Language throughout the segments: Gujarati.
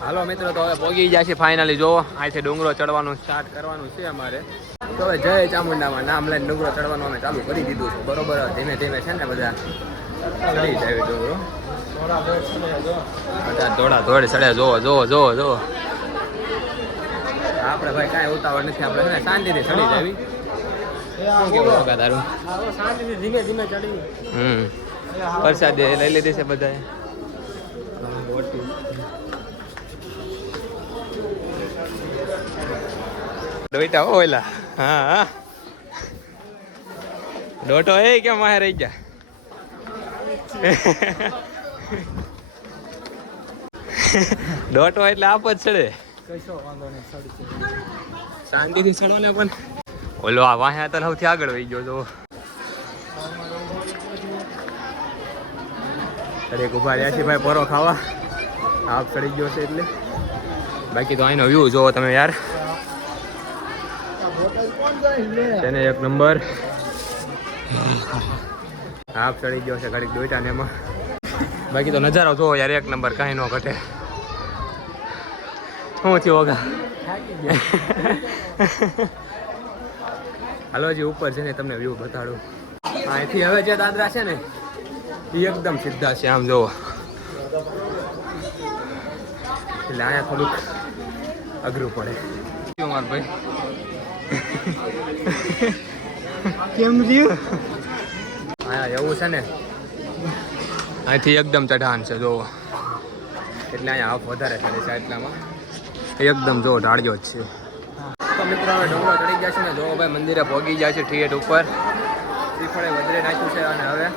હાલો મિત્રો તો હવે ભોગી જાય છે ફાઇનલી જો અહીંથી ડુંગરો ચડવાનું સ્ટાર્ટ કરવાનું છે અમારે. તો હવે જય ચામુંડામાં નામ લઈને ડુંગરો ચડવાનું અમે ચાલુ કરી દીધું છે. બરોબર ધીમે ધીમે છે ને બધા ચડી જાય ડુંગરો. બધા દોડા દોડ ચડે જોવો જોવો જોવો જોવો આપણે ભાઈ કાંઈ ઉતાવળ નથી આપણે છે ને શાંતિથી ચડી જાવી શું કેવું ધીમે ધીમે ચડી હમ. પ્રસાદ લઈ લીધી છે બધાએ. ડોઈટા ઓલા. હા ડોટો એ કેમ માહે રહી ગયા? ડોટો એટલે આપ જ ચડે. શાંતિથી ચડો ને પણ. ઓલો આ વાહ્યા તો સૌથી આગળ વહી ગયો તો અરે ઊભા રહ્યા છે ભાઈ પરો ખાવા. આપ ચડી ગયો છે એટલે. બાકી તો અહીંનો વ્યૂ જોવો તમે યાર. તેને એક નંબર હાફ ચડી ગયો છે ઘડીક દોઈટા ને એમાં. બાકી તો નજારો જોવો યાર, એક નંબર કાંઈ ન ઘટે. શું થયું વગા હાલો જે ઉપર છે ને તમને વ્યૂ બતાડું. અહીંથી હવે જે દાદરા છે ને એ એકદમ સીધા છે આમ જોવો. એટલે અહીંયા થોડુંક અઘરું પડે. માર ભાઈ? કેમ રહ્યું અહીંયા એવું છે ને? અહીંથી એકદમ ચઢાણ છે જોવો. એટલે અહીંયા હાફ વધારે ચડે છે એટલામાં એકદમ જોવો ઢાળ્યો જ છે. તો મિત્રો હવે ડુંગરો ચડી ગયા છે ને જોવો ભાઈ મંદિરે ભોગી ગયા છે થિયેટ ઉપર. શ્રીફળે વધરે નાખ્યું છે અને હવે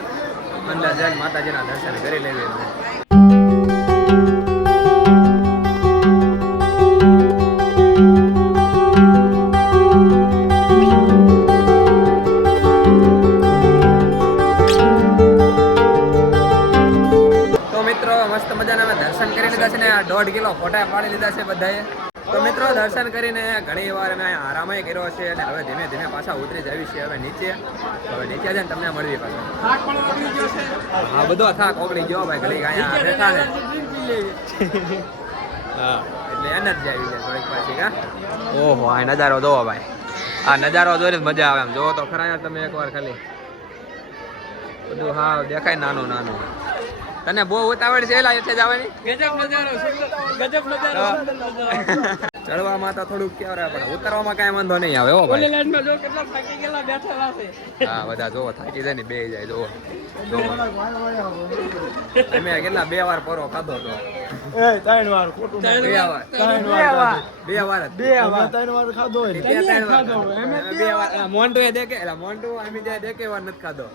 અંદર જઈને માતાજીના દર્શન કરી લેવી તો મિત્રો, મસ્ત મજાના અમે દર્શન કરી લીધા છે ને દોઢ કિલો ફોટા પાડી લીધા છે બધાએ. તો મિત્રો દર્શન કરીને ઘણી વાર અમે આરામય કર્યો છે અને હવે ધીમે ધીમે પાછા ઉતરી જવી છે હવે નીચે હવે નીચે જઈને તમને મળવી પાછા. હા બધો થાક ઓગળી ગયો ભાઈ ઘડી અહીંયા બેઠા ને હા. એટલે એનર્જી આવી જાય થોડીક પાછી કા ઓહો આ નજારો જોવો ભાઈ. આ નજારો જોઈને મજા આવે એમ. જોવો તો ખરા તમે એકવાર ખાલી. બધું હા દેખાય નાનું નાનું તને બહુ ઉતાવળ છે એલા એટલે જવાની? ગજબ નજારો ગજબ નજારો. ચડવામાં તો થોડુંક કેવરે પણ ઉતરવામાં કાંઈ વાંધો નહીં આવે હો ભાઈ. લાઈનમાં જો કેટલા થાકી ગયેલા બેઠેલા છે. હા બધા જોવો થાકી જાય ને બે જાય જોવો તમે કેટલા બે વાર પરો ખાધો તો એ ત્રણ વાર ખોટું બે વાર ત્રણ વાર બે વાર. બે વાર ત્રણ વાર ખાધો બે ખાધો. બે વાર. મોન્ટુ એ દેખે એટલે મોન્ટુ આમી જાય દેખે વાર નથી ખાધો.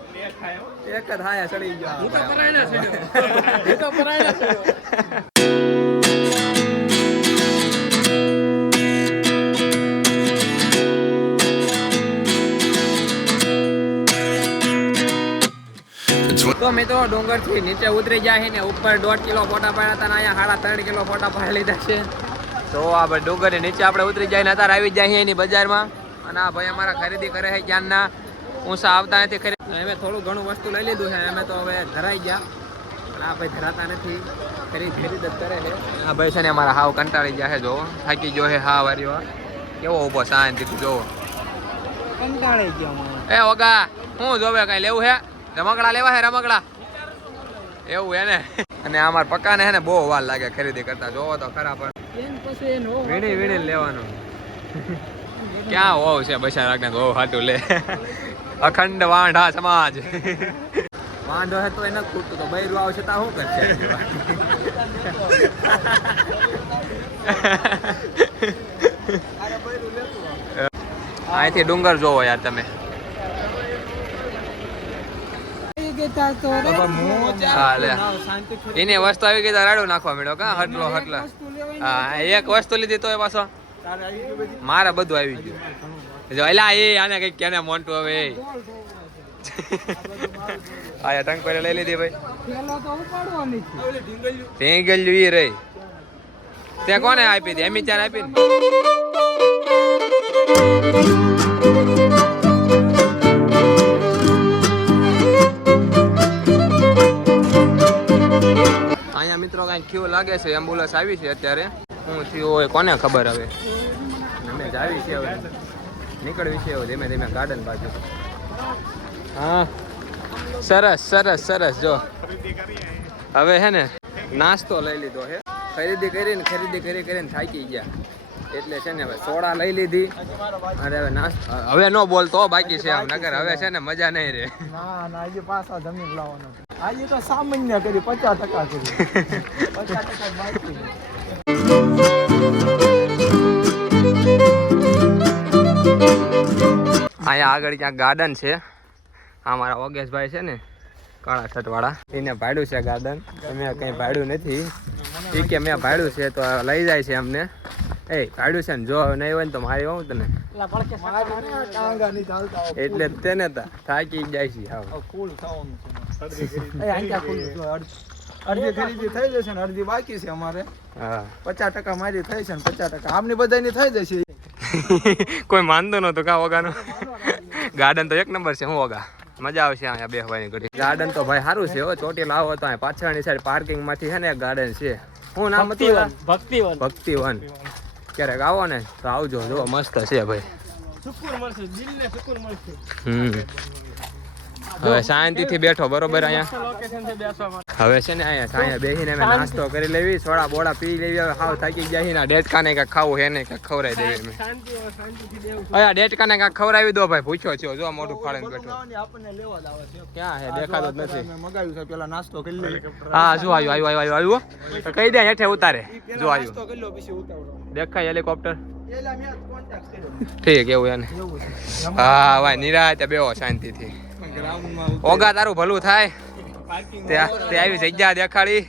એક જ હાયા ચડી ગયો. હું તો પરાયણા છે. હું તો તો મિત્રો ડુંગરથી નીચે ઉતરી જાય છે ને ઉપર દોઢ કિલો ફોટા પાડ્યા હતા ને અહીંયા સાડા ત્રણ કિલો ફોટા પાડી લીધા છે. તો આ ભાઈ ડુંગર નીચે આપણે ઉતરી જાય ને અત્યારે આવી જાય એની બજારમાં. અને આ ભાઈ અમારા ખરીદી કરે છે જ્ઞાનના ઊંચા આવતા નથી ખરીદ અમે થોડું ઘણું વસ્તુ લઈ લીધું છે. અમે તો હવે ધરાઈ ગયા. આ ભાઈ ધરાતા નથી. ખરીદ ખરીદ જ કરે છે. આ ભાઈ છે ને અમારા હાવ કંટાળી ગયા છે જો થાકી ગયો છે હા વાર્યો કેવો ઊભો શાંતિથી જોવો. કંટાળી ગયો એ ઓગા હું જોવે કઈ લેવું હે રમકડા લેવા હે રમકડા? એવું હે ને? અને અમાર પક્કાને હે ને બહુ વાર લાગે ખરીદી કરતા. જોવો તો ખરા પણ. એનો વીણી વીણી લેવાનું. ક્યાં હોવ છે બસા રાખને તો હાટું લે. અખંડ વાંઢા સમાજ. વાંઢો હે તો એને ખૂટતું તો બૈરું આવશે તો શું કરશે? અહીંથી ડુંગર જોવો યાર તમે હા લે એની વસ્તુ આવી ગઈ તો રાડું નાખવા મળ્યો. કા? હટલો હટલા. હા એક વસ્તુ લીધી તો એ પાછો મારે બધું આવી ગયું. જો એલા એ આને કઈ કેને મોન્ટું હવે એ. તંગ કરે લઈ લીધી ભાઈ. ઢીંગલ્યું. ગયેલું ઈ રહી. તે કોને આપી હતી? એમી ચાર આપી ને. મિત્રો કાંઈ થયું લાગે છે એમ્બ્યુલન્સ આવી છે અત્યારે. હું થયું હોય કોને ખબર હવે? અમે જ આવી છે હવે. નીકળવી છે હવે ધીમે ધીમે ગાર્ડન બાજુ. હા. સરસ સરસ સરસ, જો. હવે હે ને, નાસ્તો લઈ લીધો હે. ખરીદી કરીને, ખરીદી કરી કરીને થાકી ગયા. એટલે છે ને હવે સોડા લઈ લીધી. અને હવે નાસ્તો હવે ન બોલતો બાકી છે આમ. નગર હવે છે ને મજા નહીં રે ના ના આજે પાછા જમીન લાવવાનો આજે તો સામાન્ય કરી પચાસ ટકા કરી. પચાસ ટકા બાકી અહીંયા આગળ ક્યાંક ગાર્ડન છે. આ મારા ઓગેશભાઈ છે ને કાળા છટવાળા એને ભાડ્યું છે ગાર્ડન મેં કંઈ ભાડ્યું નથી. એ કે મેં ભાડ્યું છે તો લઈ જાય છે અમને. એ કાઢ્યું છે ને જો નહીં હોય ને તો મારી આવું તને. એટલે તેને થાકી જાય છે હા. અડધી ખરીદી થઈ જશે ને અડધી બાકી છે અમારે. પચાસ ટકા મારી થઈ છે ને પચાસ ટકા. આમની બધાની થઈ જશે. કોઈ માનતો નતો કા ઓગાનું ગાર્ડન તો એક નંબર છે હું ઓગા મજા આવશે અહીંયા બેસવાની ઘડી. ગાર્ડન તો ભાઈ સારું છે હો. ચોટી લાવો તો પાછળની સાઈડ પાર્કિંગમાંથી છે ને એક ગાર્ડન છે. હું નામ હતું ભક્તિવન. ભક્તિવન. ક્યારેક આવો ને તો આવજો જો. મસ્ત છે ભાઈ. સુકૂન મળશે દિલને સુકૂન મળશે. હમ. હવે શાંતિથી બેઠો બરોબર અહીંયા? હવે છે ને અહીંયા અહીંયા બેસીને અમે નાસ્તો કરી લેવી સોડા બોડા પી લેવી હવે હાવ થાકી ગયા ને ડેચકાને કાંઈક ખાવું હે ને કાંઈક ખવડાવી દેવી અમે. અહીંયા ડેચકાને કાંઈક ખવડાવી દો ભાઈ પૂછ્યો છો જો મોટું ફાળીને બેઠો. જ ક્યાં હે? દેખાતો જ નથી. મગાવ્યું છે પેલા નાસ્તો કરી લે હા શું આવ્યું આવ્યું આવ્યું આવ્યું કહી દે હેઠે ઉતારે. જો આવ્યું દેખાય હેલિકોપ્ટર. ઠીક એવું એને. હા ભાઈ નિરાતે બેહો શાંતિથી. ઓગા તારું ભલું થાય. પાર્કિંગ તે તે આવી જગ્યા દેખાડી.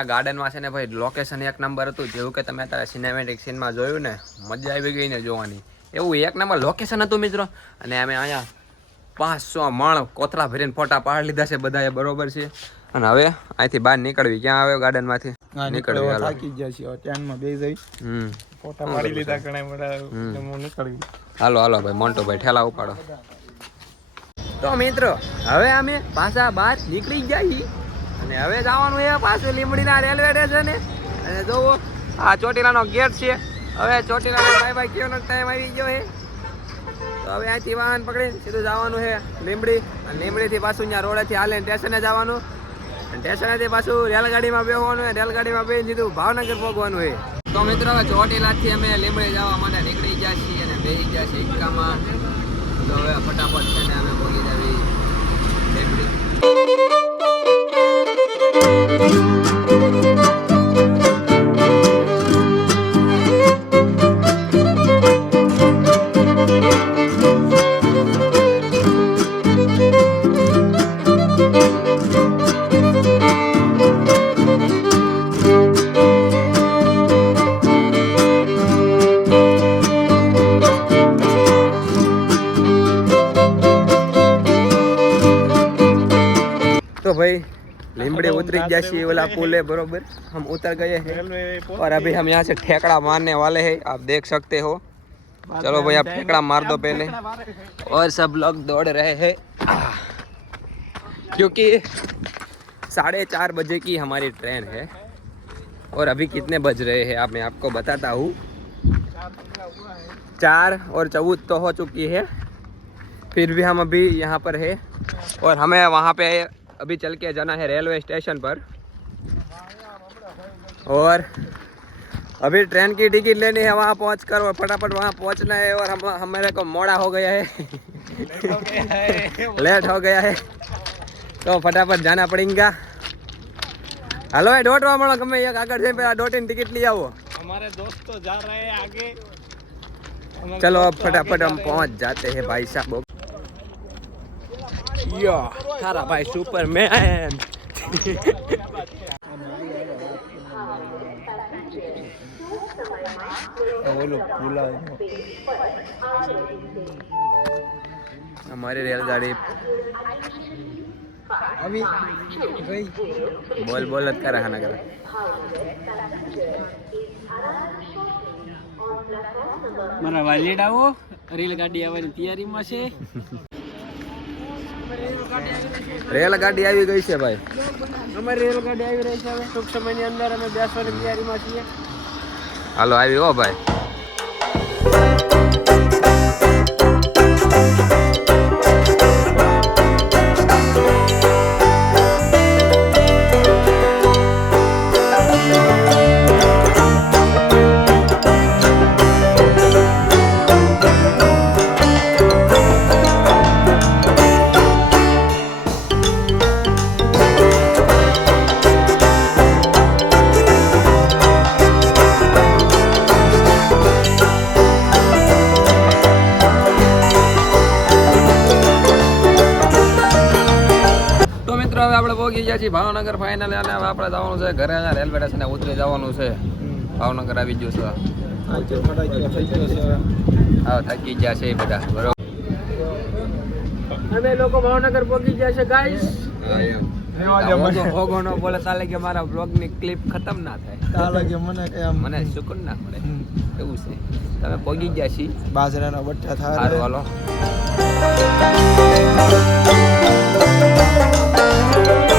અહીંયા ગાર્ડનમાં છે ને ભાઈ લોકેશન એક નંબર હતું જેવું કે તમે અત્યારે સિનેમેટિક સીનમાં જોયું ને મજા આવી ગઈ ને જોવાની. એવું એક નંબર લોકેશન હતું મિત્રો. અને અમે અહીંયા પાંચસો મણ કોથળા ભરીને ફોટા પાડી લીધા છે બધાએ બરોબર છે? અને હવે અહીંથી બહાર નીકળવી. ક્યાં આવે ગાર્ડનમાંથી? નીકળવી થાકી ગયા છીએ. ટ્રેનમાં બે જઈ. ફોટા પાડી લીધા ઘણા બધા હમ. હું નીકળી હાલો હાલો ભાઈ મોન્ટો ભાઈ ઠેલા ઉપાડો. તો મિત્રો હવે અમે પાછા બહાર નીકળી ગયા અને હવે જવાનું છે પાછું લીમડીના રેલવે સ્ટેશન અને જોવો, આ ચોટીલાનો ગેટ છે. હવે ચોટીલાનો બાય બાય કહેવાનો ટાઈમ આવી ગયો છે. તો હવે અહીંથી વાહન પકડીને સીધું જવાનું છે લીમડી અને લીમડીથી પાછું અહીંયા રોડેથી હાલે સ્ટેશને જવાનું. અને સ્ટેશનેથી પાછું રેલગાડીમાં બેસવાનું હોય રેલગાડીમાં બેસી સીધું ભાવનગર પહોંચવાનું હોય તો મિત્રો, હવે ચોટીલાથી અમે લીમડી જવા માટે નીકળી ગયા છીએ અને બેસી ગયા છીએ ઇક્કામાં તો હવે ફટાફટ છે ને અમે પહોંચી જવી. લીંબડી. Bye. लिमड़े उतर गया सी वाला पुल है बरोबर हम उतर गए हैं રેલવે और अभी हम यहाँ से ठेकड़ा मारने वाले हैं आप देख सकते हो चलो भाई आप ठेकड़ा मार दो पहले और सब लोग दौड़ रहे हैं क्योंकि साढ़े चार बजे की हमारी ट्रेन है और अभी कितने बज रहे हैं आप मैं आपको बताता हूँ चार और चौदह तो हो चुकी है फिर भी हम अभी यहाँ पर है और हमें वहाँ पे अभी चल के जाना है रेलवे स्टेशन पर। और अभी ट्रेन की टिकट लेनी है वहाँ पहुँच कर और फटाफट वहाँ पहुँचना है और हम हमारे को मोड़ा हो गया है। लेट हो गया है। तो फटाफट जाना पड़ेगा। हेलो है डोट वाला गमे एक आगे से डोट इन टिकट लिया वो हमारे दोस्त तो जा रहे हैं आगे। चलो अब फटाफट हम पहुँच जाते हैं भाई साहब। यो थारा भाई सुपरमैन बोलो भूला हमारी रेलगाड़ी अभी गई बोल बोल कर रहा ना कर મારા વાલીડ આવો રેલગાડી આવવાની તૈયારીમાં છે રેલગાડી આવી ગઈ છે ભાઈ. અમારી રેલગાડી આવી રહી છે હવે. ટૂંક સમયની અંદર અમે બેસવાની તૈયારીમાં છીએ. હાલો આવી હો ભાઈ. મિત્રો હવે આપણે પહોંચી ગયા છીએ ભાવનગર ફાઇનલ અને હવે આપણે જવાનું છે ઘરે અહીંયા રેલવે સ્ટેશને ઉતરી જવાનું છે. ભાવનગર આવી ગયું છે. હા થકી ગયા છે બધા બરોબર. અમે લોકો ભાવનગર પહોંચી ગયા છે ગાઈસ હોગો નો બોલે ચાલે કે મારા બ્લોગની ક્લિપ ખતમ ના થાય. તાલા કે મને કઈ મને સુકૂન ના મળે એવું છે. તમે પહોંચી ગયા છીએ. બાજરાના બટ્ટા થાય હાલો. Thank you.